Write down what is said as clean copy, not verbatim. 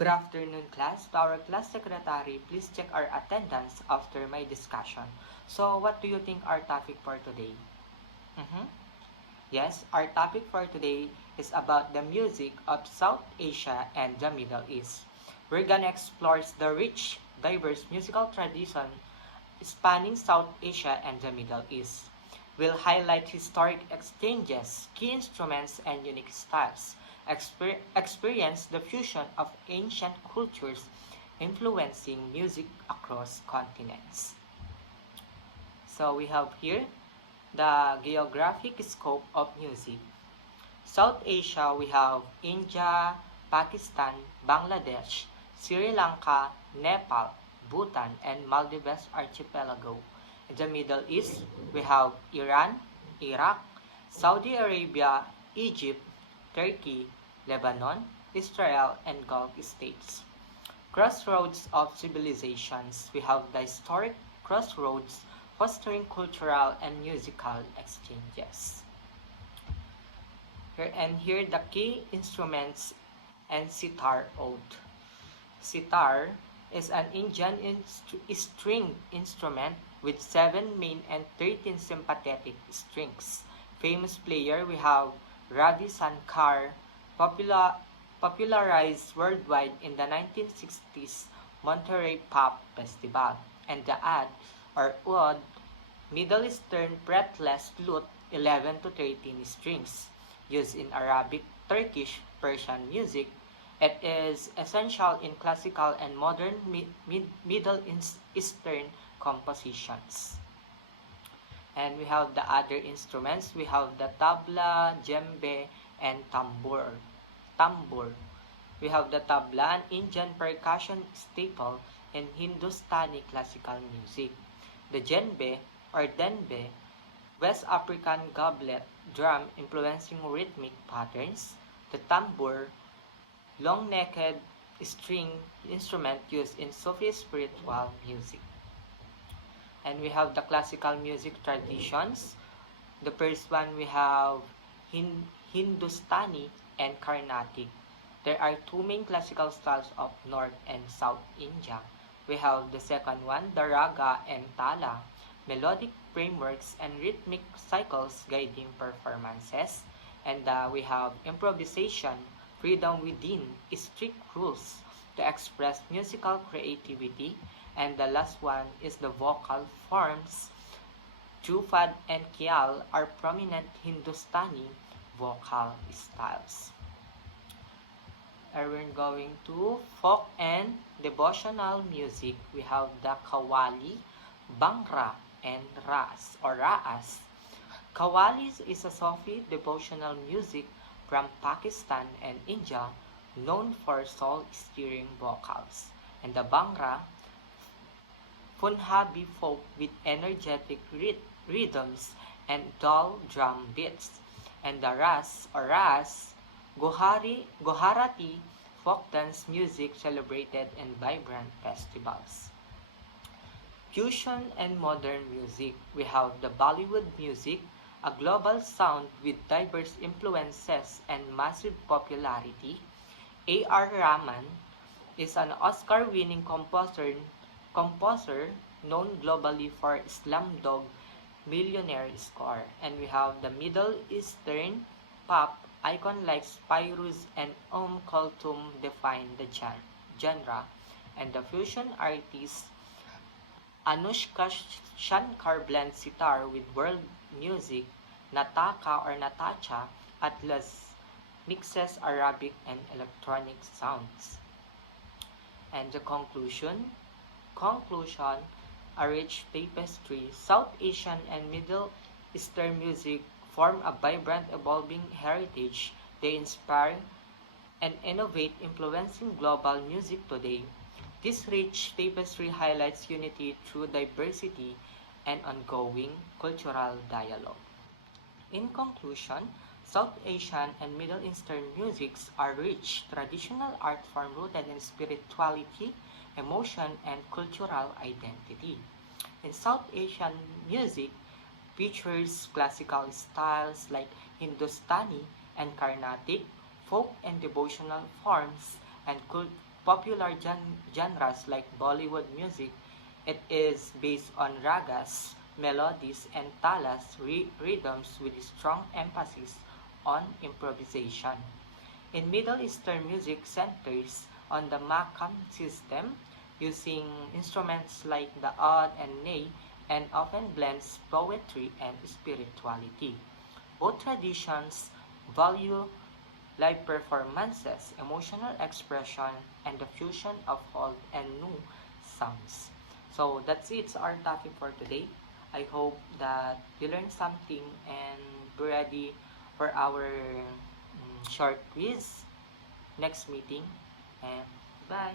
Good afternoon, class. To our class secretary, please check our attendance after my discussion. So, what do you think our topic for today? Yes, our topic for today is about the music of South Asia and the Middle East. We're gonna explore the rich, diverse musical tradition spanning South Asia and the Middle East. We'll highlight historic exchanges, key instruments, and unique styles. Experience the fusion of ancient cultures influencing music across continents. So we have here the geographic scope of music. South Asia, we have India, Pakistan, Bangladesh, Sri Lanka, Nepal, Bhutan, and Maldives Archipelago. In the Middle East, we have Iran, Iraq, Saudi Arabia, Egypt, Turkey, Lebanon, Israel, and Gulf states. Crossroads of civilizations, we have the historic crossroads fostering cultural and musical exchanges. Here the key instruments and sitar ode. Sitar is an Indian string instrument with 7 main and 13 sympathetic strings. Famous player we have Ravi Shankar, popularized worldwide in the 1960s Monterey Pop Festival, and the oud, Middle Eastern fretless lute 11 to 13 strings, used in Arabic, Turkish, Persian music. It is essential in classical and modern Middle Eastern compositions. And we have the other instruments. We have the tabla, djembe, and tambur. We have the tabla, an Indian percussion staple in Hindustani classical music. The djembe or denbe, West African goblet drum influencing rhythmic patterns. The tambur, long-necked string instrument used in Sufi spiritual music. And we have the classical music traditions. The first one we have Hindustani and Carnatic. There are two main classical styles of North and South India. We have the second one, the raga and tala, melodic frameworks and rhythmic cycles guiding performances. And we have improvisation, freedom within strict rules to express musical creativity. And the last one is the vocal forms. Jufad and Khyal are prominent Hindustani vocal styles. We're going to folk and devotional music. We have the Qawwali, Bhangra, and Raas. Qawwali is a Sufi devotional music from Pakistan and India, known for soul-stirring vocals. And the Bhangra, Punjabi folk with energetic rhythms and dull drum beats. And the Ras, Gujarati folk dance music celebrated in vibrant festivals. Fusion and modern music. We have the Bollywood music, a global sound with diverse influences and massive popularity. A.R. Rahman is an Oscar-winning composer known globally for Slumdog Millionaire score. And we have the Middle Eastern pop icon like Spiruz and Kulthum define the genre. And the fusion artist Anushka Shankar blends sitar with world music. Natasha Atlas mixes Arabic and electronic sounds. And the conclusion, a rich tapestry. South Asian and Middle Eastern music form a vibrant, evolving heritage. They inspire and innovate, influencing global music today. This rich tapestry highlights unity through diversity and ongoing cultural dialogue. In conclusion, South Asian and Middle Eastern musics are rich, traditional art form rooted in spirituality, emotion, and cultural identity. In South Asian music, features classical styles like Hindustani and Carnatic, folk and devotional forms, and popular genres like Bollywood music, it is based on ragas, melodies, and talas rhythms with strong emphasis on improvisation. In Middle Eastern music centers on the makam system, using instruments like the oud and ney, and often blends poetry and spirituality. Both traditions value live performances, emotional expression, and the fusion of old and new sounds. So that's it, our topic for today. I hope that you learned something and be ready for our short quiz next meeting. And bye.